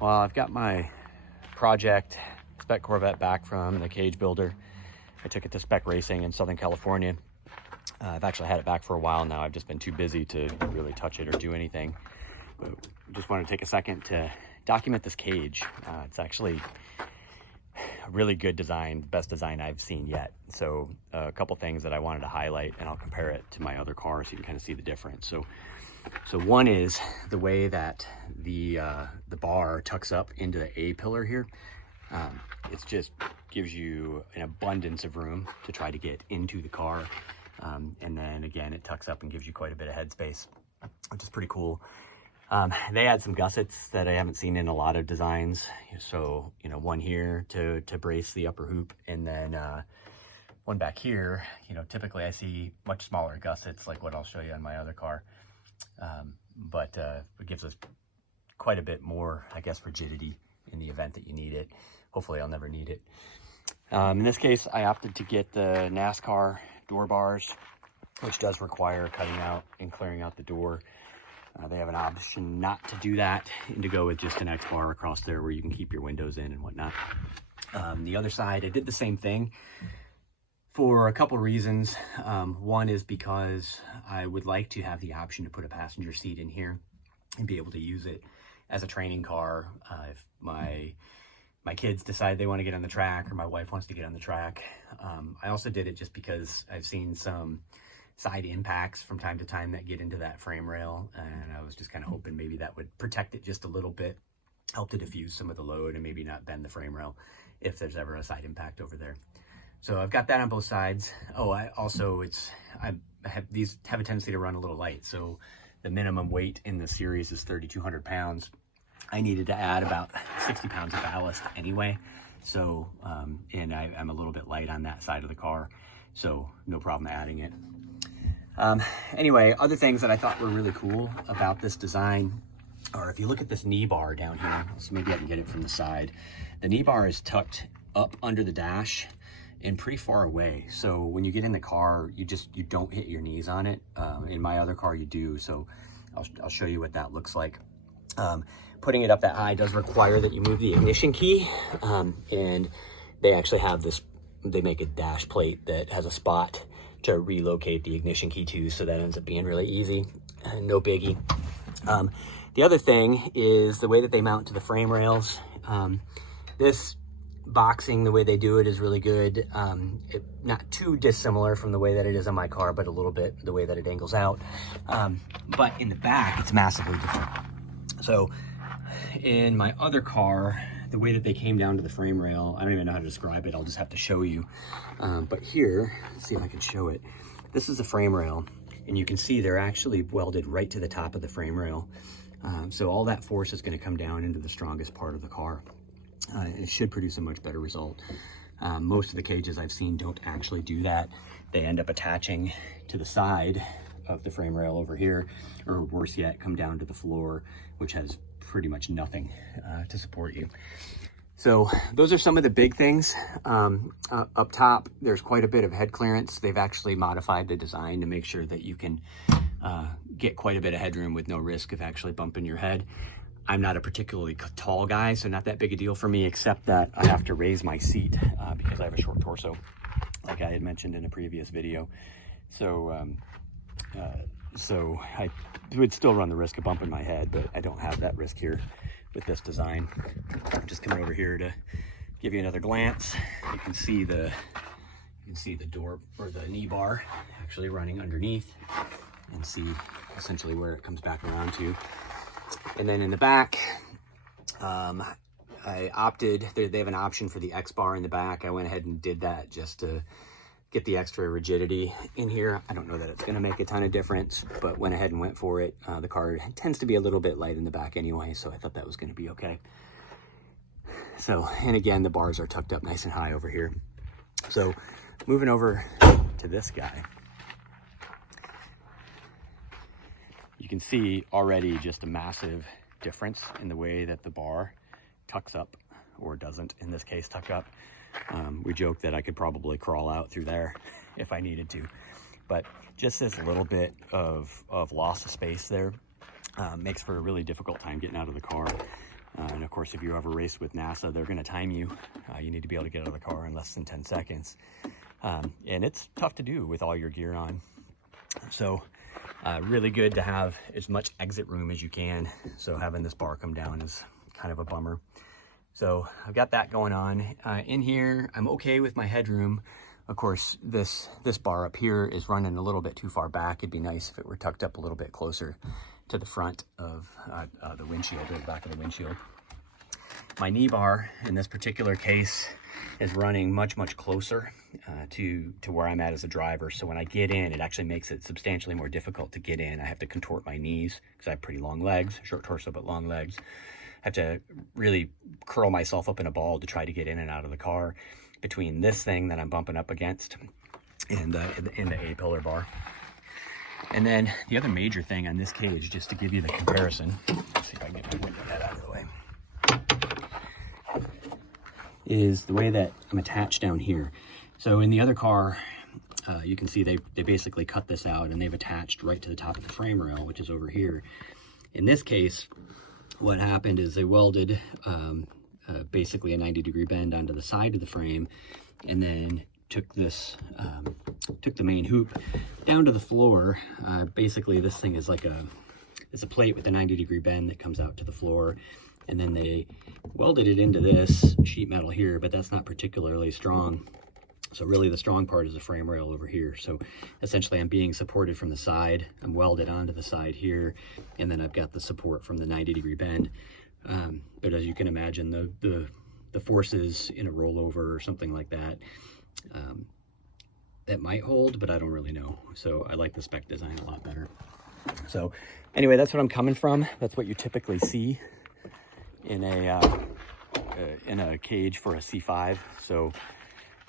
Well, I've got my project Spec Corvette back from the cage builder. I took it to Spec Racing in Southern California. I've actually had it back for a while now. I've just been too busy to really touch it or do anything. But just want to take a second to document this cage. It's actually a really good design, best design I've seen yet. So a couple things that I wanted to highlight, and I'll compare it to my other car so you can kind of see the difference. So one is the way that the bar tucks up into the A pillar here. It just gives you an abundance of room to try to get into the car. And then again, it tucks up and gives you quite a bit of headspace, which is pretty cool. They had some gussets that I haven't seen in a lot of designs. So, you know, one here to brace the upper hoop, and then one back here. You know, typically I see much smaller gussets like what I'll show you on my other car. But it gives us quite a bit more, I guess, rigidity in the event that you need it. Hopefully I'll never need it. In this case, I opted to get the Nascar door bars, which does require cutting out and clearing out the door. They have an option not to do that and to go with just an X bar across there where you can keep your windows in and whatnot. The other side, I did the same thing for a couple reasons. One is because I would like to have the option to put a passenger seat in here and be able to use it as a training car. If my kids decide they want to get on the track, or my wife wants to get on the track. I also did it just because I've seen some side impacts from time to time that get into that frame rail, and I was just kind of hoping maybe that would protect it just a little bit, help to diffuse some of the load, and maybe not bend the frame rail if there's ever a side impact over there. So I've got that on both sides. Oh, these have a tendency to run a little light. So the minimum weight in the series is 3,200 pounds. I needed to add about 60 pounds of ballast anyway. So, and I'm a little bit light on that side of the car, so no problem adding it. Anyway, other things that I thought were really cool about this design are, if you look at this knee bar down here, so maybe I can get it from the side. The knee bar is tucked up under the dash and pretty far away. So when you get in the car, you don't hit your knees on it. In my other car, you do. So I'll show you what that looks like. Putting it up that high does require that you move the ignition key. And they actually have this, they make a dash plate that has a spot to relocate the ignition key to, so that ends up being really easy and no biggie. The other thing is the way that they mount to the frame rails. This boxing, the way they do it, is really good. Not too dissimilar from the way that it is on my car, but a little bit the way that it angles out. But in the back, it's massively different. So in my other car, the way that they came down to the frame rail, I don't even know how to describe it. I'll just have to show you. But here, let's see if I can show it. This is the frame rail, and you can see they're actually welded right to the top of the frame rail. So all that force is going to come down into the strongest part of the car. It should produce a much better result. Most of the cages I've seen don't actually do that. They end up attaching to the side of the frame rail over here, or worse yet, come down to the floor, which has pretty much nothing to support you. So those are some of the big things. Up top, there's quite a bit of head clearance. They've actually modified the design to make sure that you can get quite a bit of headroom with no risk of actually bumping your head. I'm not a particularly tall guy, so not that big a deal for me, except that I have to raise my seat because I have a short torso, like I had mentioned in a previous video. So I would still run the risk of bumping my head, but I don't have that risk here with this design. Just coming over here to give you another glance. You can see the door, or the knee bar, actually running underneath, and see essentially where it comes back around to. And then in the back, I opted, they have an option for the X bar in the back. I went ahead and did that just to get the extra rigidity in here. I don't know that it's going to make a ton of difference, but went ahead and went for it. The car tends to be a little bit light in the back anyway, so I thought that was going to be okay. So, and again, the bars are tucked up nice and high over here. So moving over to this guy, you can see already just a massive difference in the way that the bar tucks up, or doesn't in this case tuck up. We joke that I could probably crawl out through there if I needed to, but just this little bit of loss of space there makes for a really difficult time getting out of the car. And of course, if you ever race with NASA, they're going to time you. You need to be able to get out of the car in less than 10 seconds. And it's tough to do with all your gear on. So really good to have as much exit room as you can. So having this bar come down is kind of a bummer. So I've got that going on. In here, I'm okay with my headroom. Of course, this bar up here is running a little bit too far back. It'd be nice if it were tucked up a little bit closer to the front of the windshield, or the back of the windshield. My knee bar in this particular case is running much closer to where I'm at as a driver. So when I get in, it actually makes it substantially more difficult to get in. I have to contort my knees because I have pretty long legs, short torso but long legs. I have to really curl myself up in a ball to try to get in and out of the car between this thing that I'm bumping up against and the A-pillar bar. And then the other major thing on this cage, just to give you the comparison, let's see if I can get my window head out of the way, is the way that I'm attached down here. So in the other car, you can see they basically cut this out and they've attached right to the top of the frame rail, which is over here. In this case, what happened is they welded basically a 90-degree bend onto the side of the frame, and then took this, took the main hoop down to the floor. Basically, this thing is like it's a plate with a 90-degree bend that comes out to the floor, and then they welded it into this sheet metal here, but that's not particularly strong. So really the strong part is the frame rail over here. So essentially I'm being supported from the side. I'm welded onto the side here, and then I've got the support from the 90-degree bend. But as you can imagine, the forces in a rollover or something like that, that might hold, but I don't really know. So I like the Spec design a lot better. So anyway, that's what I'm coming from. That's what you typically see in a cage for a C5. So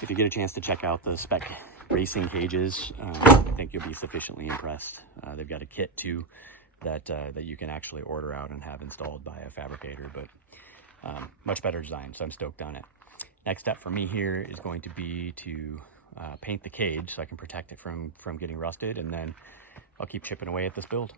if you get a chance to check out the Spec Racing cages, I think you'll be sufficiently impressed. They've got a kit too that you can actually order out and have installed by a fabricator, but much better design, so I'm stoked on it. Next step for me here is going to be to paint the cage so I can protect it from getting rusted, and then I'll keep chipping away at this build.